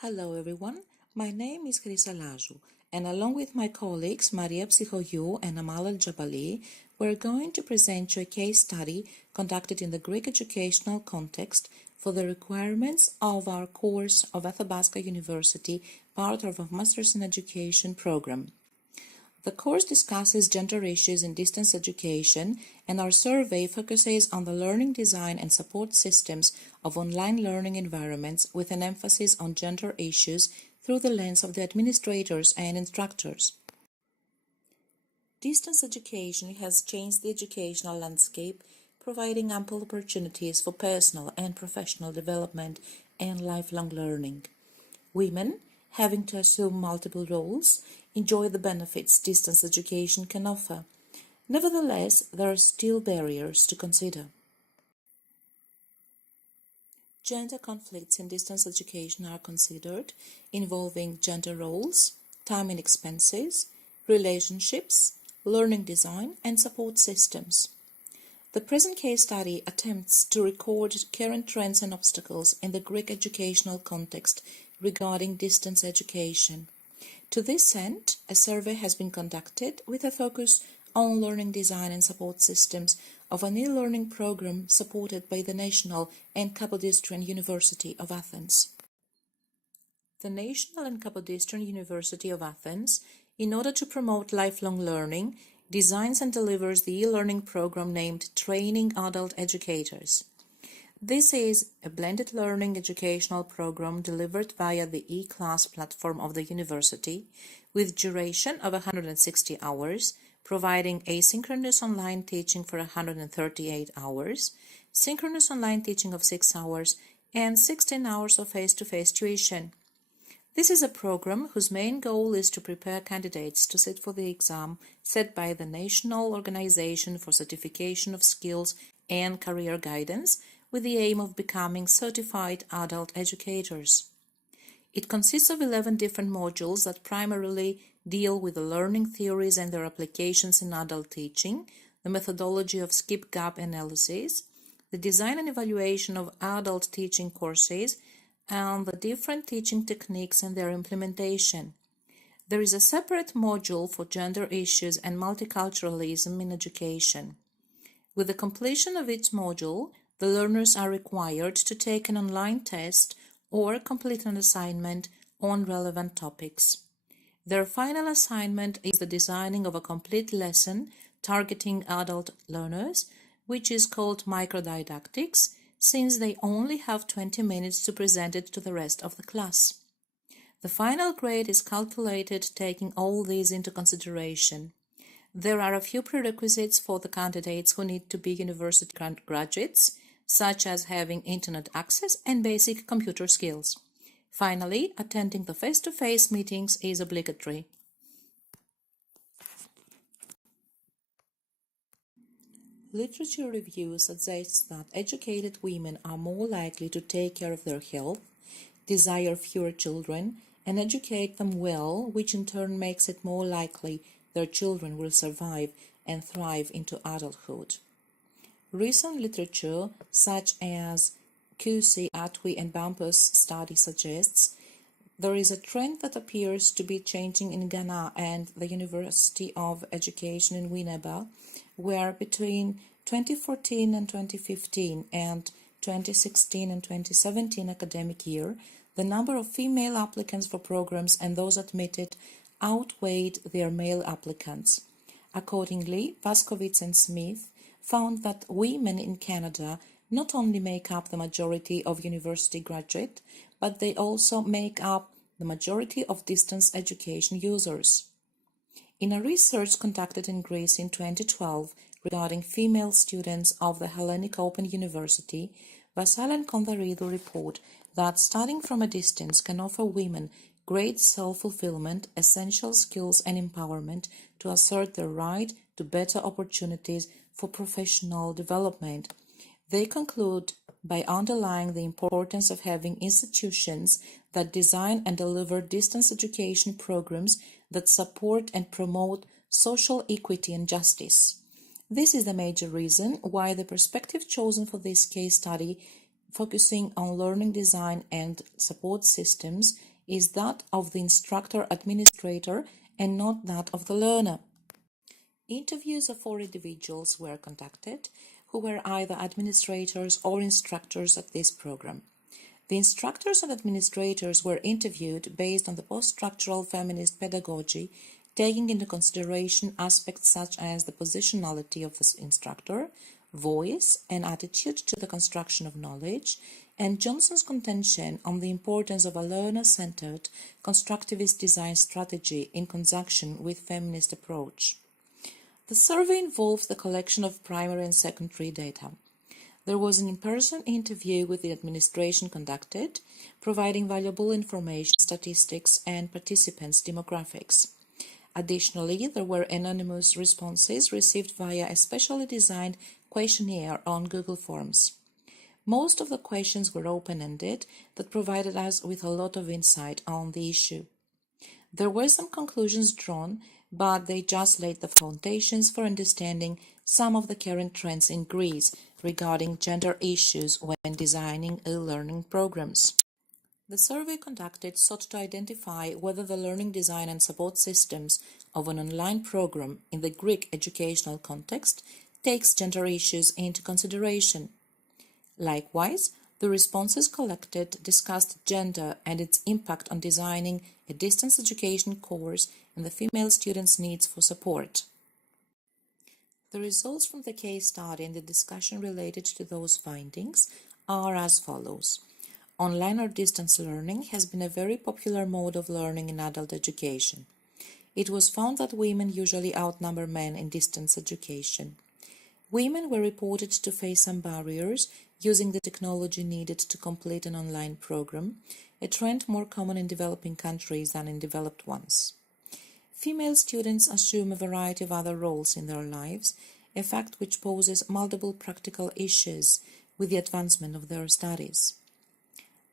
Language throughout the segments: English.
Hello everyone, my name is Chrysoula Lazou, and along with my colleagues Maria Psychogiou and Amal El Jabali, we're going to present you a case study conducted in the Greek educational context for the requirements of our course of Athabasca University, part of a Masters in Education program. The course discusses gender issues in distance education, and our survey focuses on the learning design and support systems of online learning environments with an emphasis on gender issues through the lens of the administrators and instructors. Distance education has changed the educational landscape, providing ample opportunities for personal and professional development and lifelong learning. Women, having to assume multiple roles, enjoy the benefits distance education can offer. Nevertheless, there are still barriers to consider. Gender conflicts in distance education are considered, involving gender roles, time and expenses, relationships, learning design, and support systems. The present case study attempts to record current trends and obstacles in the Greek educational context regarding distance education. To this end, a survey has been conducted with a focus on learning design and support systems of an e-learning program supported by the National and Kapodistrian University of Athens. The National and Kapodistrian University of Athens, in order to promote lifelong learning, designs and delivers the e-learning program named Training Adult Educators. This is a blended learning educational program delivered via the e-class platform of the university with duration of 160 hours, providing asynchronous online teaching for 138 hours, synchronous online teaching of 6 hours, and 16 hours of face-to-face tuition. This is a program whose main goal is to prepare candidates to sit for the exam set by the National Organization for Certification of Skills and Career Guidance, with the aim of becoming certified adult educators. It consists of 11 different modules that primarily deal with the learning theories and their applications in adult teaching, the methodology of skip-gap analysis, the design and evaluation of adult teaching courses, and the different teaching techniques and their implementation. There is a separate module for gender issues and multiculturalism in education. With the completion of each module, the learners are required to take an online test or complete an assignment on relevant topics. Their final assignment is the designing of a complete lesson targeting adult learners, which is called microdidactics, since they only have 20 minutes to present it to the rest of the class. The final grade is calculated taking all these into consideration. There are a few prerequisites for the candidates who need to be university graduates, such as having internet access and basic computer skills. Finally, attending the face-to-face meetings is obligatory. Literature review suggests that educated women are more likely to take care of their health, desire fewer children, and educate them well, which in turn makes it more likely their children will survive and thrive into adulthood. Recent literature, such as Cusi, Atwi, and Bumpus' study suggests there is a trend that appears to be changing in Ghana and the University of Education in Winneba, where between 2014 and 2015 and 2016 and 2017 academic year, the number of female applicants for programs and those admitted outweighed their male applicants. Accordingly, Vaskovits and Smith found that women in Canada not only make up the majority of university graduates, but they also make up the majority of distance education users. In a research conducted in Greece in 2012 regarding female students of the Hellenic Open University, Vassal and Kondaridou report that studying from a distance can offer women great self-fulfillment, essential skills and empowerment to assert their right to better opportunities for professional development. They conclude by underlying the importance of having institutions that design and deliver distance education programs that support and promote social equity and justice. This is the major reason why the perspective chosen for this case study focusing on learning design and support systems, is that of the instructor-administrator and not that of the learner. Interviews of 4 individuals were conducted who were either administrators or instructors at this program. The instructors and administrators were interviewed based on the post-structural feminist pedagogy, taking into consideration aspects such as the positionality of the instructor, voice, and attitude to the construction of knowledge, and Johnson's contention on the importance of a learner-centered, constructivist design strategy in conjunction with feminist approach. The survey involved the collection of primary and secondary data. There was an in-person interview with the administration conducted, providing valuable information, statistics, and participants' demographics. Additionally, there were anonymous responses received via a specially designed questionnaire on Google Forms. Most of the questions were open-ended that provided us with a lot of insight on the issue. There were some conclusions drawn, but they just laid the foundations for understanding some of the current trends in Greece regarding gender issues when designing e-learning programs. The survey conducted sought to identify whether the learning design and support systems of an online program in the Greek educational context takes gender issues into consideration. Likewise, the responses collected discussed gender and its impact on designing a distance education course and the female students' needs for support. The results from the case study and the discussion related to those findings are as follows. Online or distance learning has been a very popular mode of learning in adult education. It was found that women usually outnumber men in distance education. Women were reported to face some barriers using the technology needed to complete an online program, a trend more common in developing countries than in developed ones. Female students assume a variety of other roles in their lives, a fact which poses multiple practical issues with the advancement of their studies.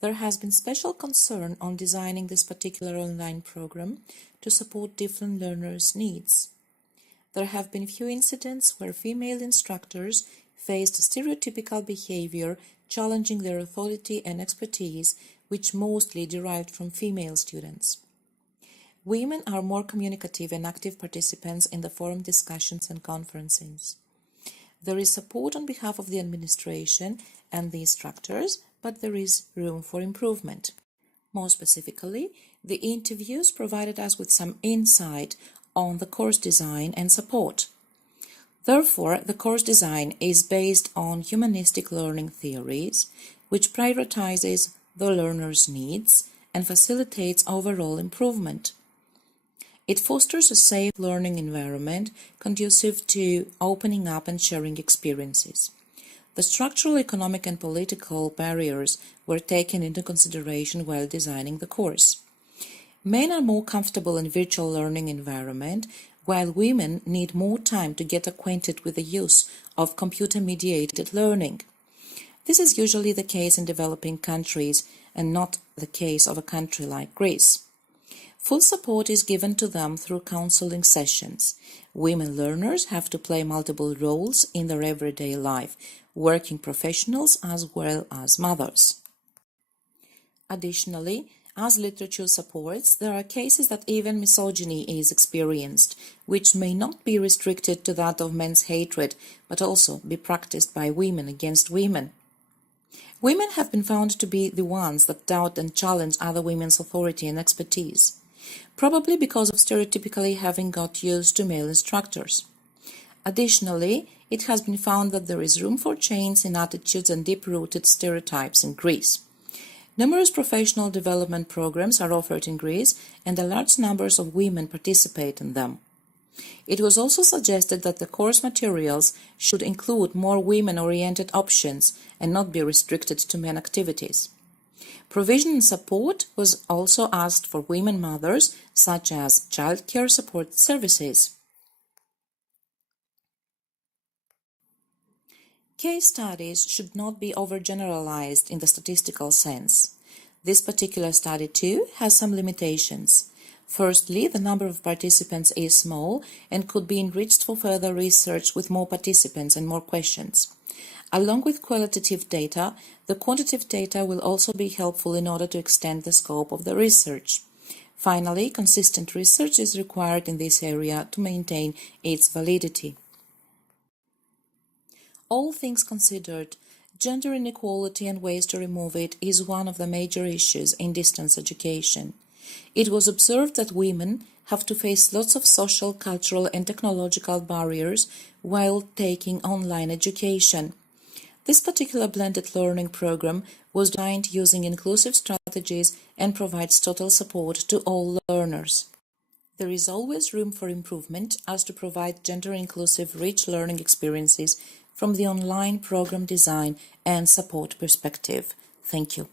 There has been special concern on designing this particular online program to support different learners' needs. There have been few incidents where female instructors faced stereotypical behavior challenging their authority and expertise, which mostly derived from female students. Women are more communicative and active participants in the forum discussions and conferences. There is support on behalf of the administration and the instructors, but there is room for improvement. More specifically, the interviews provided us with some insight on the course design and support. Therefore, the course design is based on humanistic learning theories, which prioritizes the learner's needs and facilitates overall improvement. It fosters a safe learning environment conducive to opening up and sharing experiences. The structural, economic, and political barriers were taken into consideration while designing the course. Men are more comfortable in virtual learning environment, while women need more time to get acquainted with the use of computer-mediated learning. This is usually the case in developing countries and not the case of a country like Greece. Full support is given to them through counseling sessions. Women learners have to play multiple roles in their everyday life, working professionals as well as mothers. Additionally, as literature supports, there are cases that even misogyny is experienced, which may not be restricted to that of men's hatred, but also be practiced by women against women. Women have been found to be the ones that doubt and challenge other women's authority and expertise, probably because of stereotypically having got used to male instructors. Additionally, it has been found that there is room for change in attitudes and deep-rooted stereotypes in Greece. Numerous professional development programs are offered in Greece, and a large numbers of women participate in them. It was also suggested that the course materials should include more women-oriented options and not be restricted to men activities. Provision and support was also asked for women mothers, such as childcare support services. Case studies should not be overgeneralized in the statistical sense. This particular study, too, has some limitations. Firstly, the number of participants is small and could be enriched for further research with more participants and more questions. Along with qualitative data, the quantitative data will also be helpful in order to extend the scope of the research. Finally, consistent research is required in this area to maintain its validity. All things considered, gender inequality and ways to remove it is one of the major issues in distance education. It was observed that women have to face lots of social, cultural and technological barriers while taking online education. This particular blended learning program was designed using inclusive strategies and provides total support to all learners. There is always room for improvement as to provide gender-inclusive, rich learning experiences from the online program design and support perspective. Thank you.